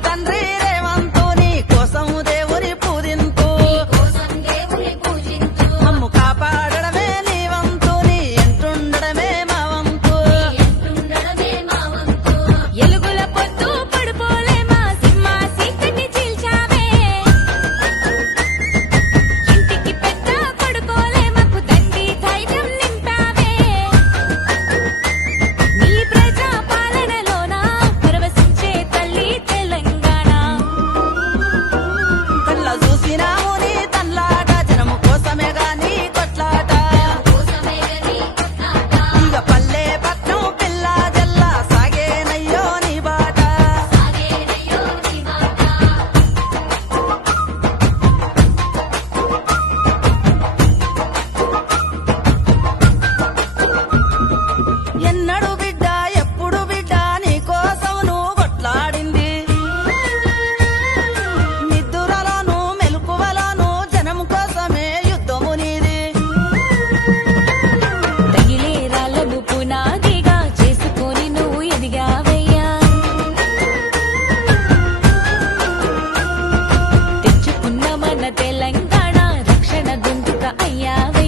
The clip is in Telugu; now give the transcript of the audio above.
tan తెలంగాణ రక్షణ గుంతుక అయ్యావే.